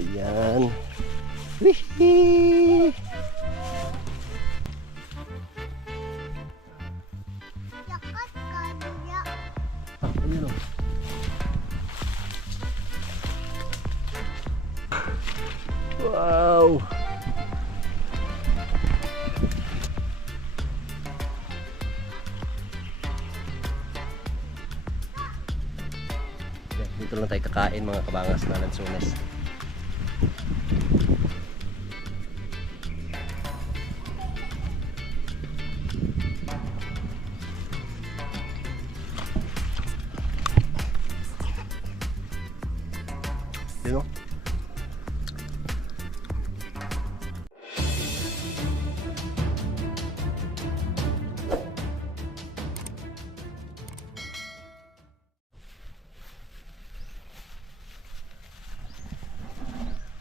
Ayan. Wihee! Ayun o. Wow! Dito lang tayo kakain mga kabangas na lansones. Yun o.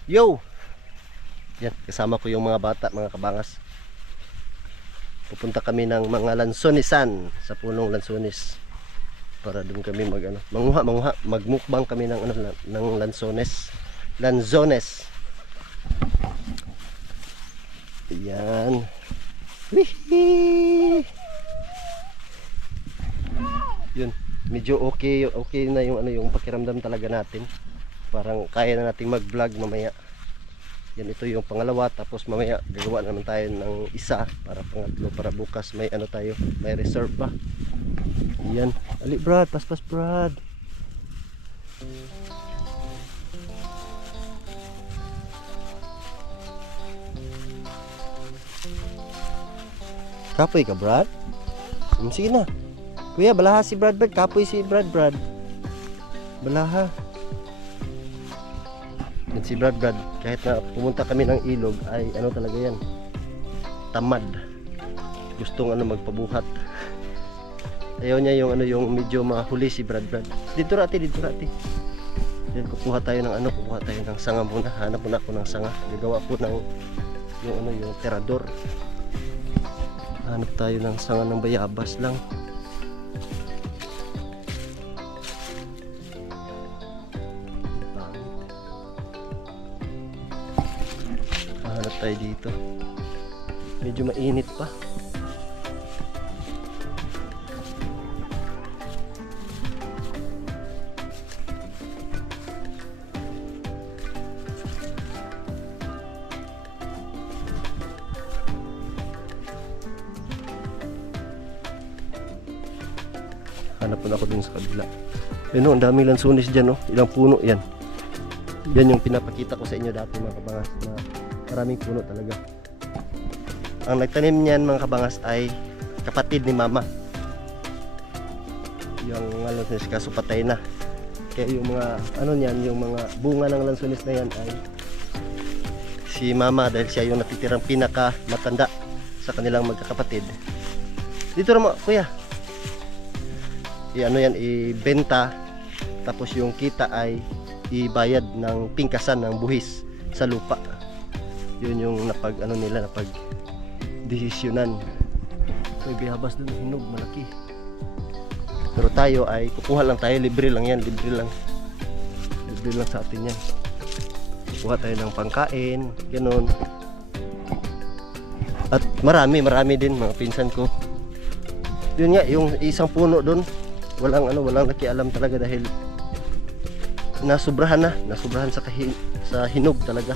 Yo! Yan, kasama ko yung mga bata, mga kabangas. Pupunta kami ng mga lansonisan sa punong lansones. Para doon kami manguha, magmukbang kami ng ng lansones. Lanzones. Ayan. Wihee! Yun, medyo okay na yung yung pakiramdam talaga natin. Parang kaya na nating mag-vlog mamaya. Yan, ito yung pangalawa, tapos mamaya gagawa naman tayo ng isa para pangatlo, para bukas may tayo, may reserve pa. Yan, ali Brad, paspas Brad. Kapoy ka Brad? Sige na. Kuya, balaha si Brad. Kapoy si Brad. Balaha. Yan si Brad, kahit na pumunta kami ng ilog ay talaga yan, tamad, gustong magpabuhat. Ayaw niya yung medyo mahuli si Brad. Dito rati. Yan, kukuha tayo ng sanga muna. Hanap muna ako ng sanga. Gagawa po ng yung terador. Hanap tayo ng sanga ng bayabas lang. Hanap tayo dito. Medyo mainit pa. Hanap na ako dun sa kabila. Yun, ang daming lansones dyan, ilang puno yan. Yan yung pinapakita ko sa inyo dati mga kabangas, na maraming puno talaga. Ang nagtanim niyan mga kabangas ay kapatid ni mama. Yung lansones kaso patay na. Kaya yung mga yung mga bunga ng lansones na yan ay si mama, dahil siya yung natitirang pinaka matanda sa kanilang magkakapatid. Dito naman kuya, ibenta, tapos yung kita ay ibayad ng pingkasan ng buhis sa lupa. Yun yung napag desisyonan. May bayabas dun, hinog, malaki. Pero tayo ay kukuha lang tayo, libre lang sa atin yan. Kukuha tayo ng pangkain, ganun. At marami din mga pinsan ko. Yun nga, yung isang puno dun, walang nakialam talaga dahil nasubrahan sa hinog talaga.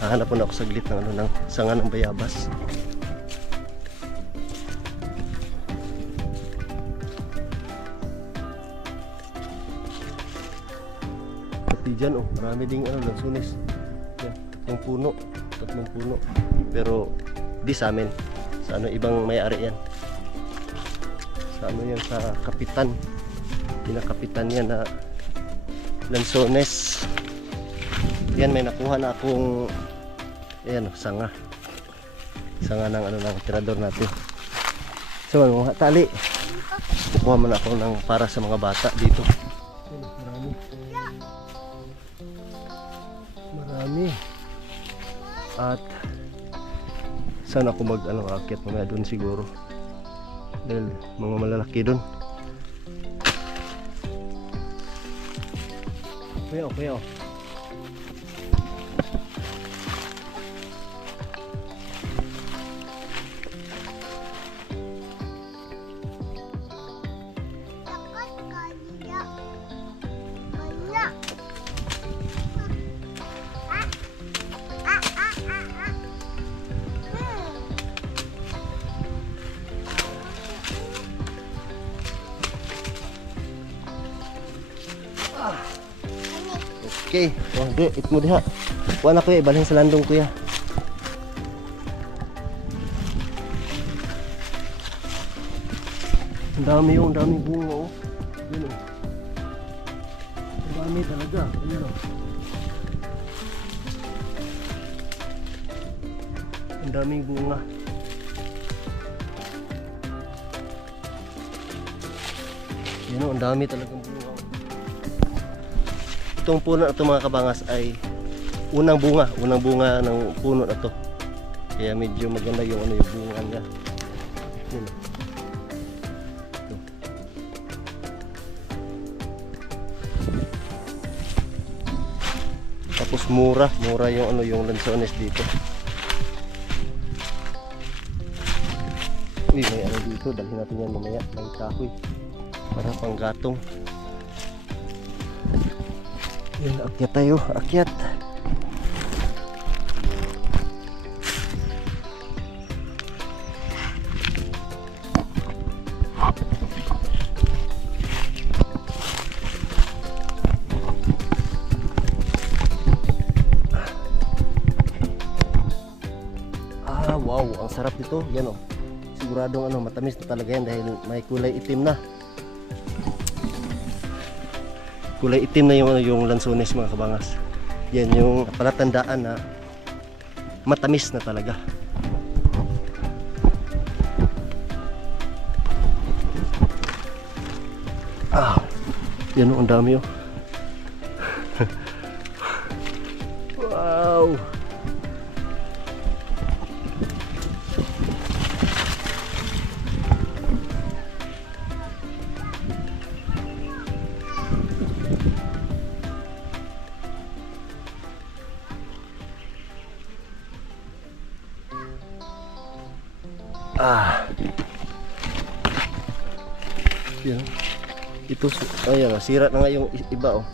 Hahanap na ako saglit ng sanga ng bayabas. Pati dyan marami ding lansones. Yan, tatlong puno. Pero di sa amin, sa ibang may-ari yan. Sa yan, sa kapitan. Pinakapitan yan na lansones. Yan, may nakuha na akong sanga ng tirador natin. So mga tali, kukuha man ako ng para sa mga bata dito. Marami. At sana ako aakyat mamaya doon siguro, dahil mga malalaki doon. Kuya, kuya. Okay, oh, di, it mo diha. Kuha na kuya, ibalhin sa landong kuya. Ang dami yung, daming bunga oh. Yun oh. Ang dami talaga, yun oh. Ang daming bunga. Yun oh, ang dami talagang bunga. Itong puno na ito mga kabangas ay unang bunga ng puno na to. Kaya medyo maganda yung ano yung bunga niya. Yun. Ito. Tapos mura yung ano yung lansones dito. Uy, may ano dito, dalhin natin yan mamaya, may kahoy para panggatong. Yun, akyat tayo, akyat. Wow, ang sarap nito. Yan oh. Siguradong ano, matamis na talaga yan dahil may kulay itim na. Kulay itim na yung lansones mga kabangas. Yan yung palatandaan na matamis na talaga. Yan ang dami oh. Wow. Yan. Ito, ayan, sira na nga yung iba oh.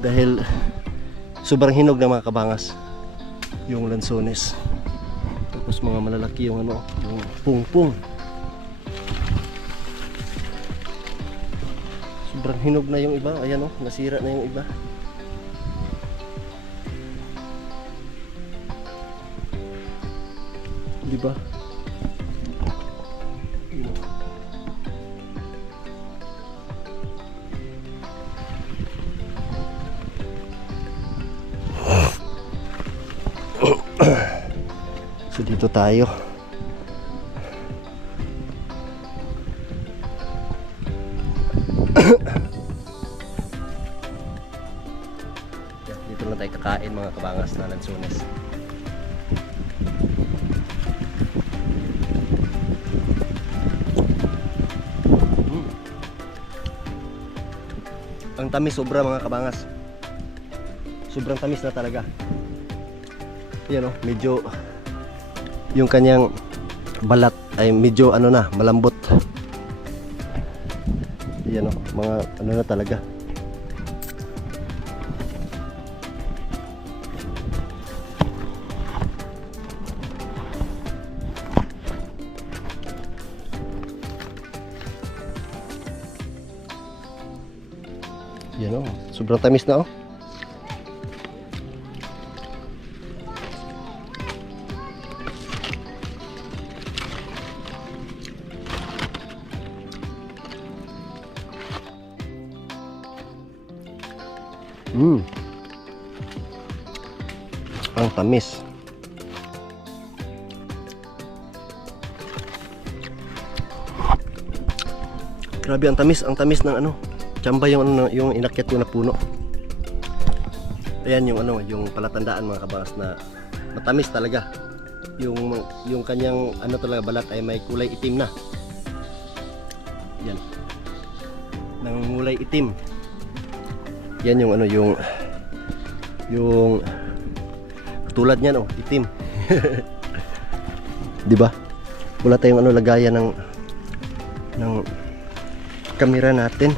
Dahil sobrang hinog ng mga kabangas yung lansones. Tapos mga malalaki yung ano, yung pungpung. Sobrang hinog na yung iba, ayan oh, nasira na yung iba. Di ba? So dito tayo. Dito lang tayo kakain mga kabangas na lansones. Ang tamis sobra mga kabangas. Sobrang tamis na talaga. Yan oh, medyo yung kanyang balat ay medyo ano na, malambot. Yan oh, mga ano na talaga. Yan oh, sobrang tamis na oh. Ang tamis. Grabe ang tamis ng ano. Tsamba yung ano, yung inakyat ko na puno. Ayan yung ano, yung palatandaan mga kabangas na matamis talaga. Yung kanyang ano talaga balat ay may kulay itim na. Yan. Nangungulay itim. Yan yung ano yung tulad niyan, oh, itim. 'Di ba? Wala tayong ano lagayan ng kamera natin.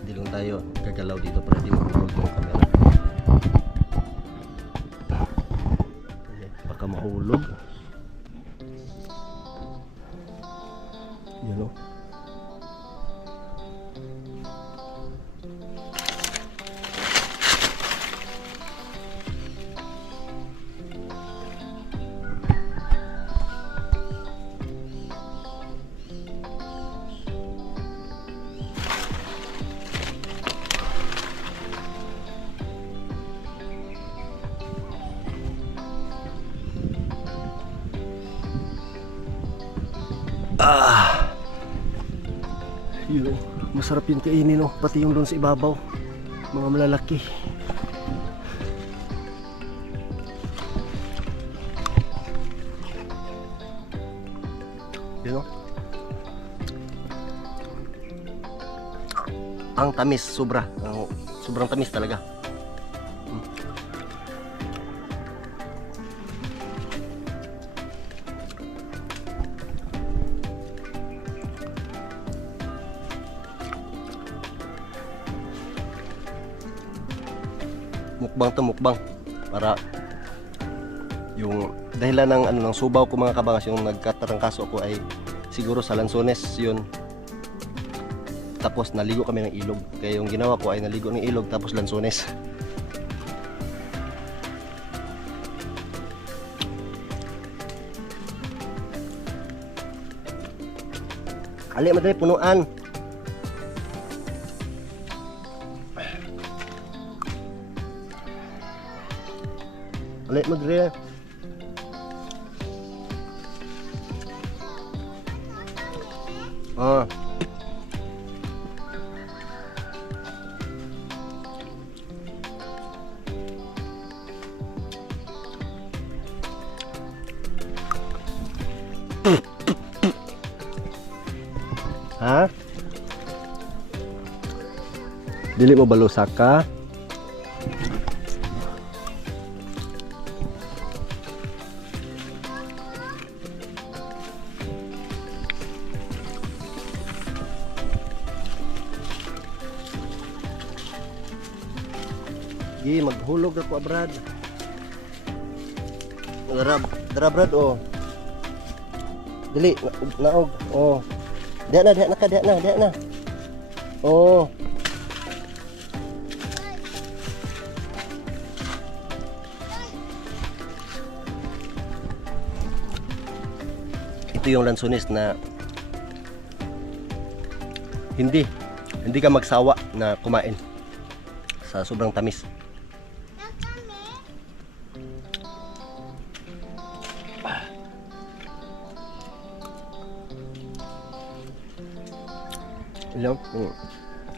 Hindi lang tayo gagalaw dito para di mahulog yung camera. Baka mahulog. Yan o. Yun, masarap yung kainin, no? Pati yung doon sa ibabaw, mga malalaki. Yun, no? Ang tamis, sobrang tamis talaga. Mukbang para yung dahilan ng ano ng subaw ko mga kabangas, yung nagkatarangkaso ako ay siguro sa Lanzones yun, tapos naligo kami ng ilog, kaya yung ginawa ko ay naligo ng ilog tapos Lanzones. Ali madali punuan. Alay magre. Ah. Ha? Dili mo balusak ka? Gi maghulog ako Brad. Dara Brad oh. Dili naog oh. Diya na. Oh. Ito yung Lanzones na hindi ka magsawa na kumain sa sobrang tamis.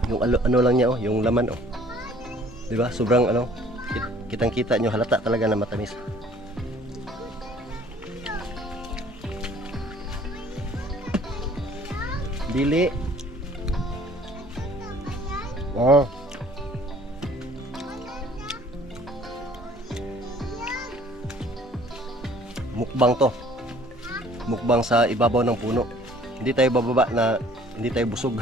Yung ano lang niya oh, yung laman oh. 'Di ba? Sobrang ano, kitang-kita nyo, halata talaga na matamis. Dili. Oh. Mukbang to. Mukbang sa ibabaw ng puno. Hindi tayo bababa na hindi tayo busog.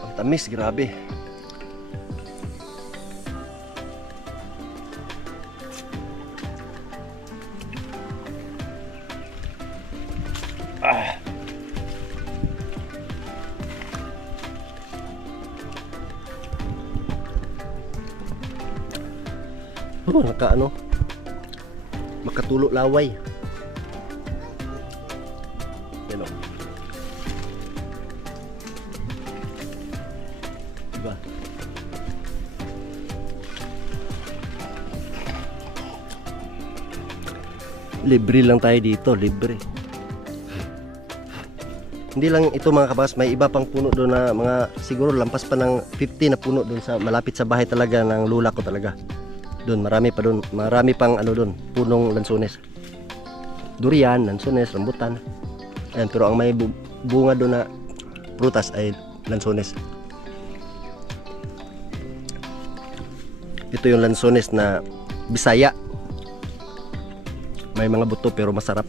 Ang tamis, grabe. Makatulo laway. Yan o. Diba? Libre lang tayo dito, libre. Hindi lang ito mga kabangas, may iba pang puno doon na mga siguro lampas pa ng 50 na puno doon sa malapit sa bahay talaga ng lula ko talaga. Doon marami pa doon, marami pang ano doon, punong lansones. Durian, lansones, rambutan. Ayan, pero ang may bunga doon na prutas ay lansones. Ito yung lansones na Bisaya. May mga buto pero masarap.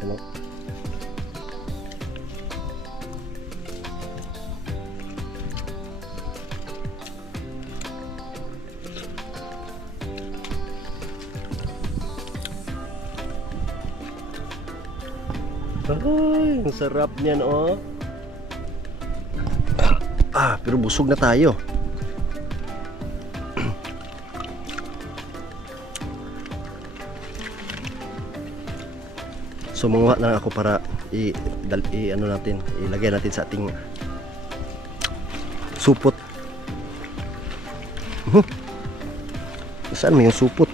Ano? Ay, ang sarap niyan oh. Pero busog na tayo. Sumunguha lang ako para ano natin, ilagay natin sa ating supot. Saan mo yung supot?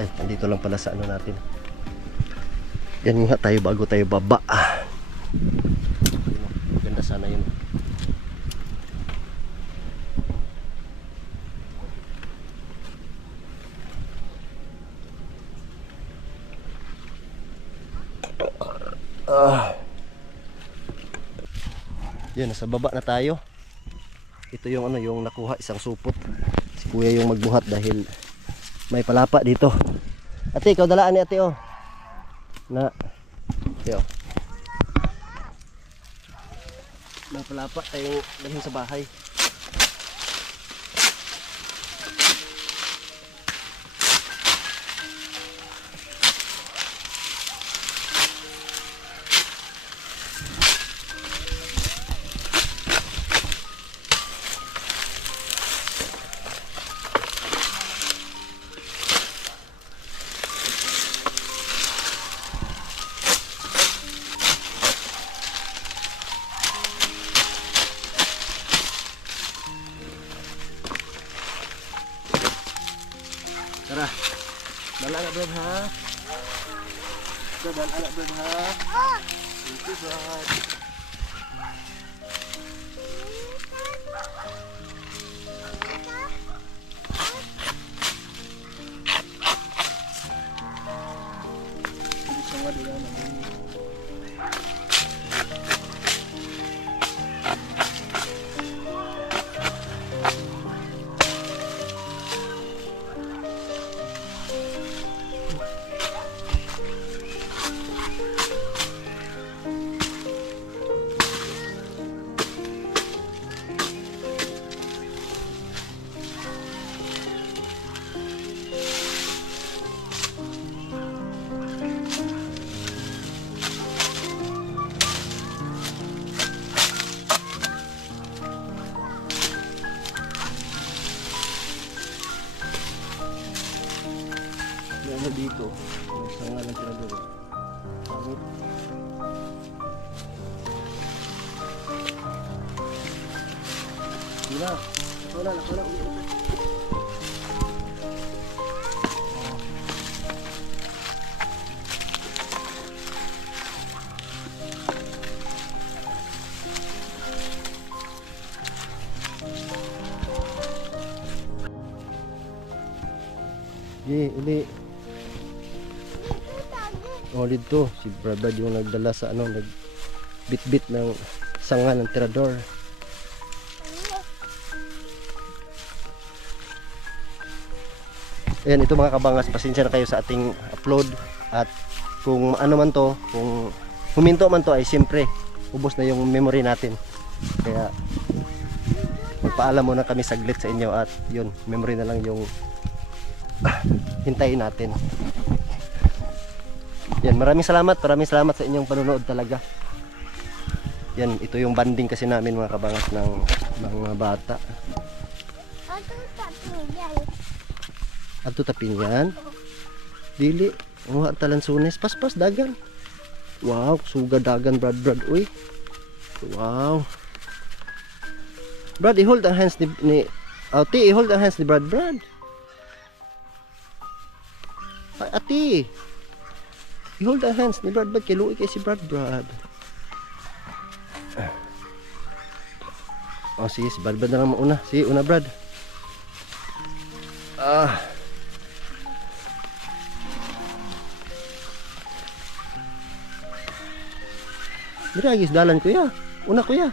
Ay, nandito lang pala sa ano natin. Yan nga tayo bago tayo baba. Ganda sana yun. Yan, nasa baba na tayo. Ito yung ano, yung nakuha isang supot. Si kuya yung magbuhat dahil may palapa dito. Ate, ikaw dalaan ni ate oh. Na ate oh. May palapa tayong dalhin sa bahay. Tara. Dala na Brad ha. Dala na Brad ha. Thank you Brad. Bisa nga dila na. Ano dito? Isa nga lang sila doon. Pangit. Wala. Wala. Uli. Oh, dito si Brad yung nagdala sa ano, nagbitbit ng sanga ng tirador. Ayan, ito mga kabangas, pasensya na kayo sa ating upload. At kung ano man to, kung huminto man to ay siyempre ubos na yung memory natin. Kaya magpaalam muna kami saglit sa inyo at yun, memory na lang yung hintayin natin. Yan, maraming salamat sa inyong panonood talaga. Yan, ito yung banding kasi namin mga kabangas ng mga bata. Ato tapin yan. Dili, talansunes, paspas dagan. Wow, suga dagan Brad, uy. Wow. Brad, i-hold ang hands ni Ate, hold the hands ni Brad. Ay, ate. I-hold the hands ni Brad. Kay luwi kay si Brad. Oh, sige, si Brad na lang mauna. Sige, una Brad. Mira, dalan kuya. Una kuya.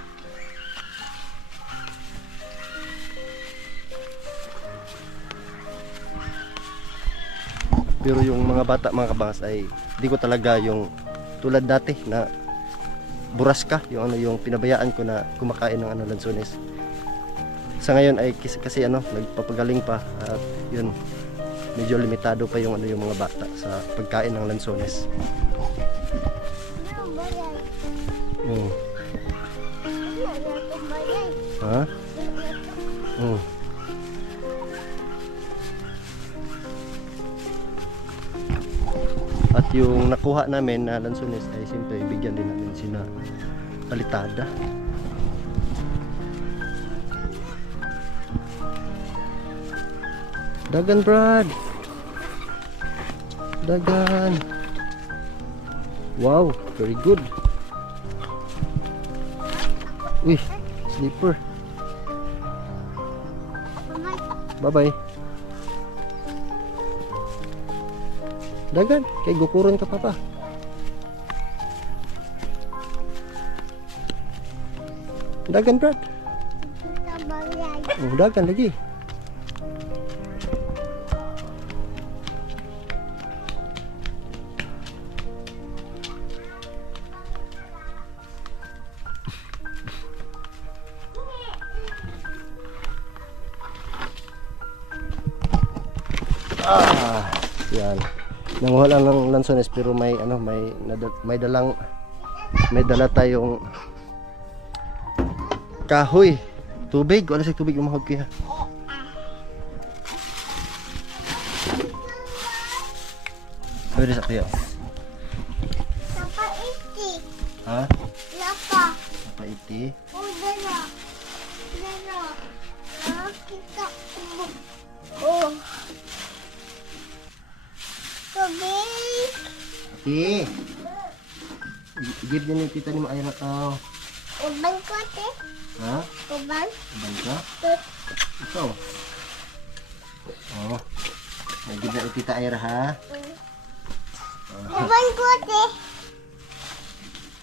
Pero yung mga bata, mga kabangas ay di ko talaga yung tulad dati na buras ka, yung yung pinabayaan ko na kumakain ng lansones. Sa ngayon ay kasi nagpapagaling pa at yun medyo limitado pa yung yung mga bata sa pagkain ng lansones. Ha? At yung nakuha namin na lansones ay siyempre bigyan din namin sina palitada. Dagan Brad. Dagan. Wow, very good. Uy, slipper. Bye-bye. Dagan, kay gukuron ka papa. Dagan Brad. Oh, dagan lagi. Yan. Nanguha lang ng lansones pero may may dala tayong kahoy, tubig, wala sa tubig umahog kuya. Pwede sa kuya. Sapa iti. Ha? Lapa. Apa iti? Udara. Udara. Kita. Oh. Tubig. Ati. Give din yung tita ni Maayra tao. Uban ko ate. Ha? Uban. Uban ka? Ikaw. Oh. May give na yung tita Ayra ha? Uban ko ate.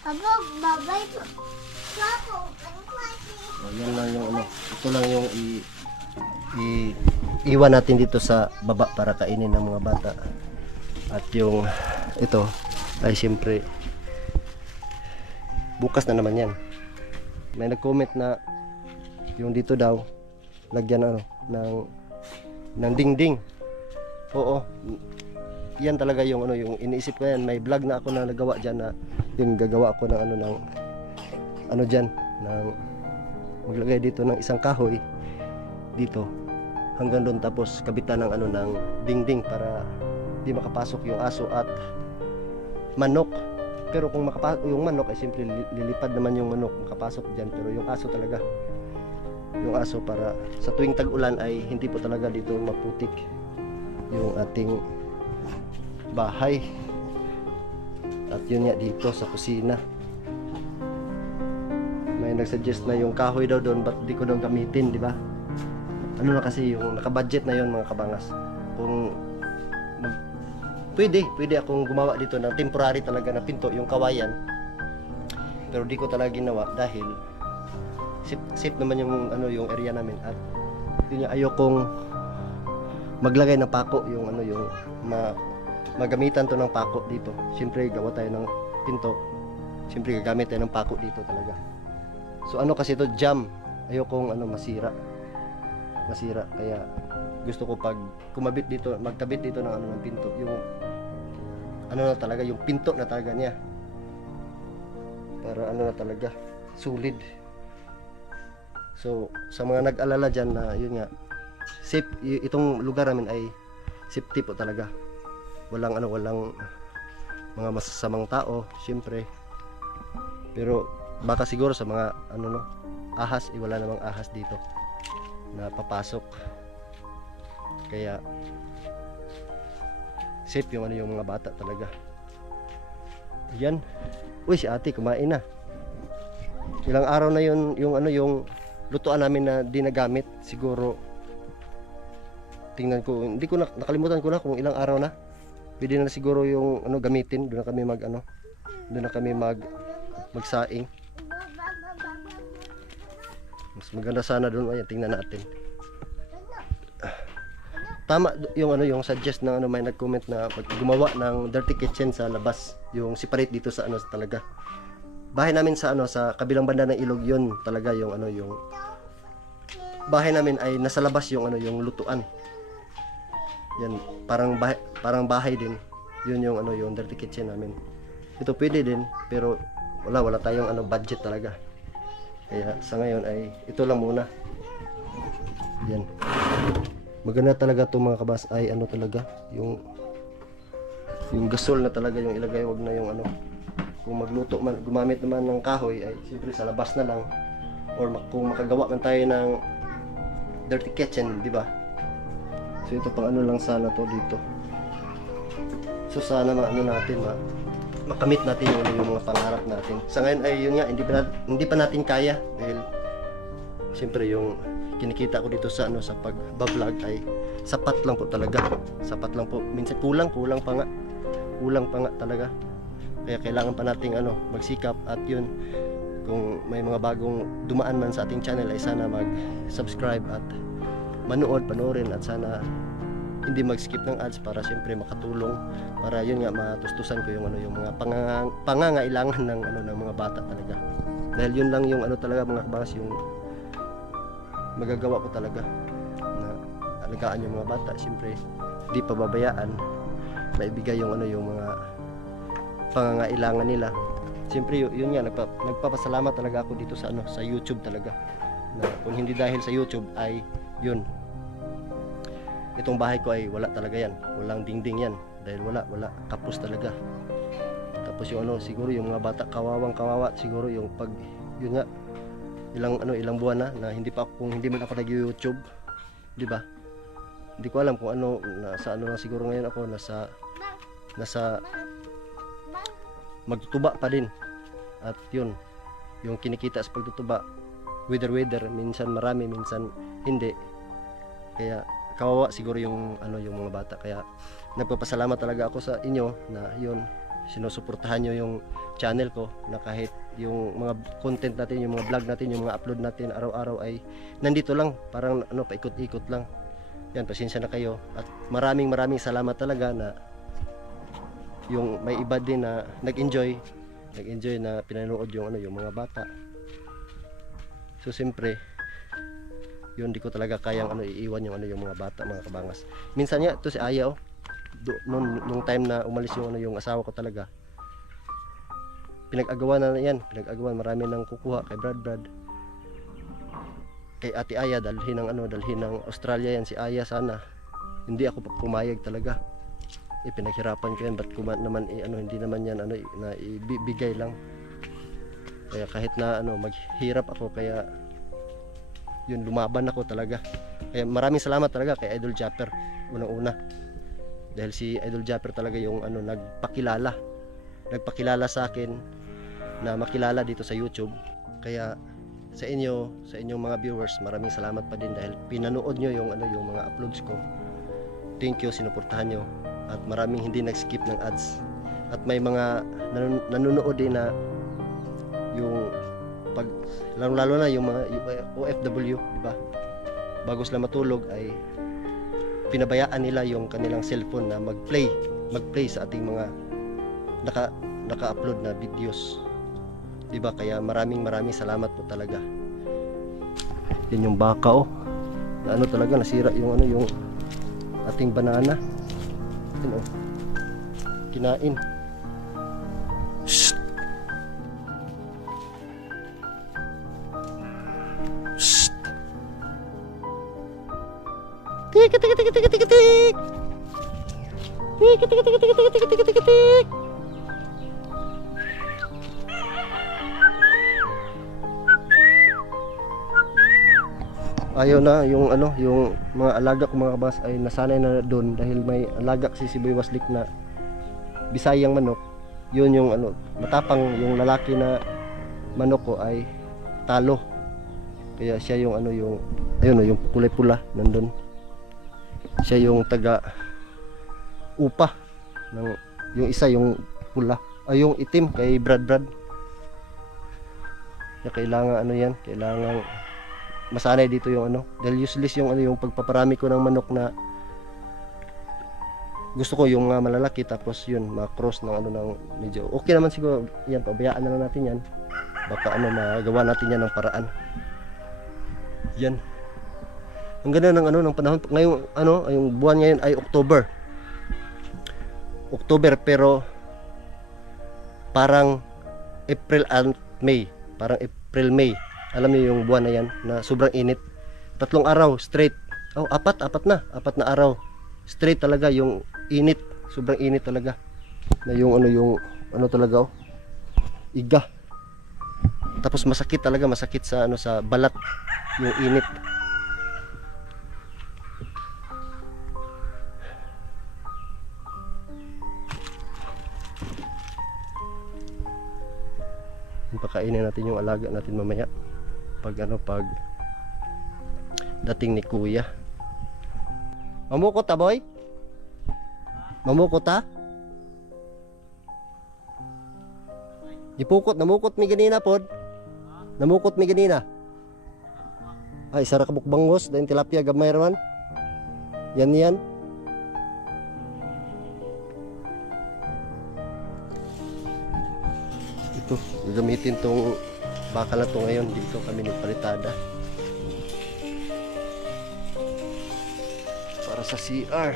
Abo, babay po. Papa, uban ko ate. Oh, yan lang yung ito lang yung iwan natin dito sa baba para kainin ng mga bata. At yung ito ay siyempre bukas na naman yan. May nag-comment na yung dito daw lagyan ng dingding. Oo. Yan talaga yung yung iniisip ko yan. May vlog na ako na nagawa diyan na yung gagawa ako ng ng diyan ng maglagay dito ng isang kahoy dito hanggang doon tapos kabitan ng ng dingding para di makapasok yung aso at manok. Pero kung makapasok yung manok ay siyempre lilipad naman yung manok makapasok diyan, pero yung aso talaga, yung aso para sa tuwing tag-ulan ay hindi po talaga dito maputik yung ating bahay. At yun nga dito sa kusina may nagsuggest na yung kahoy daw doon, ba't di ko daw gamitin, di ba? Ano na kasi yung nakabudget na yun mga kabangas. Kung pwede akong gumawa dito ng temporary talaga na pinto, yung kawayan. Pero di ko talaga ginawa dahil safe naman yung yung area namin at yun yung ayokong maglagay ng pako, yung yung magamitan to ng pako dito. Siyempre gawa tayo ng pinto. Siyempre gagamit tayo ng pako dito talaga. So kasi ito jam. Ayokong masira. Kaya gusto ko pag kumabit dito, magkabit dito ng ng pinto, yung na talaga yung pinto na talaga niya. Para na talaga solid. So sa mga nag-alala diyan na yun nga safe, itong lugar namin ay safety po talaga. Walang walang mga masasamang tao, syempre. Pero baka siguro sa mga ahas, wala namang ahas dito. na papasok. Kaya safe yung ano yung mga bata talaga. Yan. Uy, si ate kumain na. Ilang araw na yun yung ano yung lutuan namin na di nagamit. Siguro tingnan ko, hindi ko nakalimutan ko na kung ilang araw na. Pwede na siguro yung ano gamitin. Doon na kami mag ano. Doon na kami magsaing. Mas maganda sana doon. Ayan, tingnan natin. Tama yung ano yung suggest ng ano may nag-comment na gumawa ng dirty kitchen sa labas, yung separate dito sa ano talaga. Bahay namin sa ano sa kabilang banda ng ilog yun talaga yung ano yung bahay namin ay nasa labas yung ano yung lutuan. Yan parang bahay din. Yun yung ano yung dirty kitchen namin. Ito pwede din pero wala tayong ano budget talaga. Kaya sa ngayon ay ito lang muna. Yan. Maganda talaga itong mga kabas ay ano talaga yung gasol na talaga yung ilagay, wag na yung ano kung magluto man gumamit naman ng kahoy ay siyempre sa labas na lang or kung makagawa man tayo ng dirty kitchen, di ba? So ito pang ano lang sana to dito. So sana maano natin makamit natin yung mga pangarap natin. Sa ngayon ay yun nga hindi pa natin kaya dahil siyempre yung kinikita ko dito sa ano sa pag-vlog ay sapat lang po talaga. Sapat lang po. Minsan kulang pa nga. Kulang pa nga talaga. Kaya kailangan pa nating ano magsikap at yun kung may mga bagong dumaan man sa ating channel ay sana mag-subscribe at panoorin at sana hindi mag-skip ng ads para siyempre makatulong para yun nga matustusan ko yung ano yung mga pangangailangan ng ano ng mga bata talaga. Dahil yun lang yung ano talaga mga kabangas yung magagawa ko talaga na alagaan yung mga bata. Siyempre di pababayaan, maibigay yung ano yung mga pangangailangan nila. Siyempre yun nga nagpapasalamat talaga ako dito sa ano sa YouTube talaga na kung hindi dahil sa YouTube ay yun itong bahay ko ay wala talaga yan, walang dingding yan dahil wala kapos talaga. Tapos yung ano siguro yung mga bata kawawa siguro yung pag yun nga ilang buwan na hindi pa ako, kung hindi man ako nag-YouTube, di ba? Hindi ko alam kung ano nasa ano lang siguro ngayon ako nasa magtutuba pa din. At yun, yung kinikita sa pagtutuba, weather minsan marami, minsan hindi. Kaya kawawa siguro yung ano yung mga bata. Kaya nagpapasalamat talaga ako sa inyo na yun sinusuportahan nyo yung channel ko na kahit yung mga content natin, yung mga vlog natin, yung mga upload natin araw-araw ay nandito lang, parang ano paikot-ikot lang. Yan, pasensya na kayo at maraming salamat talaga na yung may iba din na nag-enjoy na pinanood yung ano yung mga bata. So siyempre yun di ko talaga kayang ano iiwan yung ano yung mga bata mga kabangas. Minsan nga to si Aya nung time na umalis yung ano yung asawa ko talaga pinag-agawan marami nang kukuha kay Brad kay Ate Aya dalhin ng Australia yan si Aya. Sana hindi ako pumayag talaga, pinaghirapan ko yan, ba't naman hindi naman yan na ibigay lang. Kaya kahit na maghirap ako, kaya yun lumaban ako talaga. Kaya maraming salamat talaga kay Idol Japper unang-una. Dahil si Idol Japper talaga yung nagpakilala sa akin na makilala dito sa YouTube. Kaya sa inyong mga viewers, maraming salamat pa din dahil pinanood nyo yung yung mga uploads ko. Thank you, sinuportahan nyo. At maraming hindi nag-skip ng ads. At may mga nanonood din na yung lalo na yung mga OFW, di ba? Bago sila matulog ay pinabayaan nila yung kanilang cellphone na mag-play sa ating mga naka-upload na videos. Di ba? Kaya maraming salamat po talaga. Yan yung baka na talaga nasira yung yung ating banana. Yan kinain. Shh. Shh. Tik tik tik tik tik tik tik. Tik tik tik tik tik tik tik tik. ayaw na yung ano, yung mga alaga ko mga kabas ay nasanay na doon dahil may alaga kasi si Boy Waslik na Bisayang manok. Yun yung ano, matapang yung lalaki na manok ko ay talo. Kaya siya yung ano, yung ayun yung kulay pula nandun. Siya yung taga upa ng yung isa yung pula ay yung itim kay Brad. Kaya kailangan ano yan, kailangan masanay dito yung ano, dahil useless yung ano, yung pagpaparami ko ng manok na gusto ko yung malalaki, tapos yun ma-cross ng ano ng medyo okay naman siguro yan, pabayaan na lang natin yan, baka ano magawa natin yan ng paraan. Yan ang ganda ng ano ng panahon ngayon, ano yung buwan ngayon ay October pero parang April and May, parang April May. Alam niyo yung buwan na yan na sobrang init. 3 araw straight. Oh, apat na araw straight talaga yung init. Sobrang init talaga. Na yung ano talaga oh. Iga. Tapos masakit talaga, masakit sa ano sa balat yung init. Pakainin natin yung alaga natin mamaya pag dating ni kuya. Mamukot ta boy? Mamukot ta? Ipukot, namukot mi ganina pod. Namukot mi ganina. Ay sara ka bukbangos dayon tilapia gamay raman. Yan. Ito, gagamitin tong bakal na to ngayon. Dito kami nagpalitada para sa CR.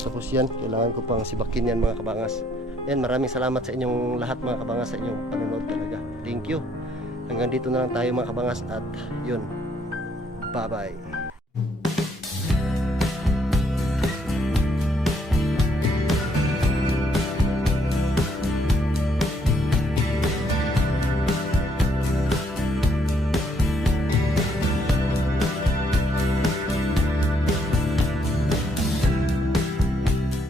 Tapos yan, kailangan ko pang sibakin yan mga kabangas. Yan, maraming salamat sa inyong lahat mga kabangas, sa inyong panonood talaga. Thank you. Hanggang dito na lang tayo mga kabangas at yun, bye bye.